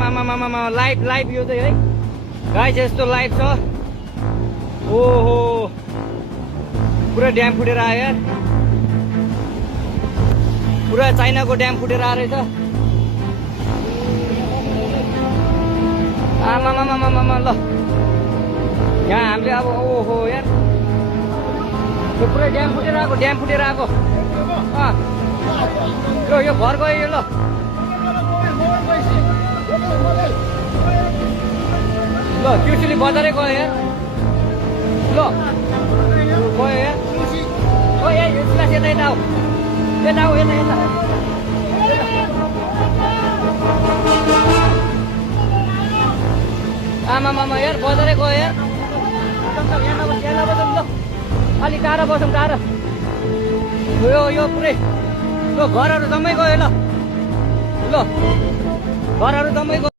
आमामामामा live live यो चाहिँ है गाइस यस्तो लाइभ छ। ओहो पुरा ड्याम फुटेर आयो यार, पुरा चाइनाको ड्याम फुटेर आएर रहेछ। आमामामामा ल यहाँ हामीले अब ओहो यार यो पुरै ड्याम फुटेर आएको, ड्याम फुटेर आएको। यो घर गयो यो। ल ल त्रिशुली बजारै गयो यार। ल गयो यार। ओ यसलाई यता यता आऊ, यता आऊ, यता यता। आमामामा यार बजारै गयो यार। यहाँ नबसौँ ल, अलिक टाढा बसौँ, टाढा। यो पुरै ल घरहरू जम्मै गयो। ल घरहरू जम्मै गयो।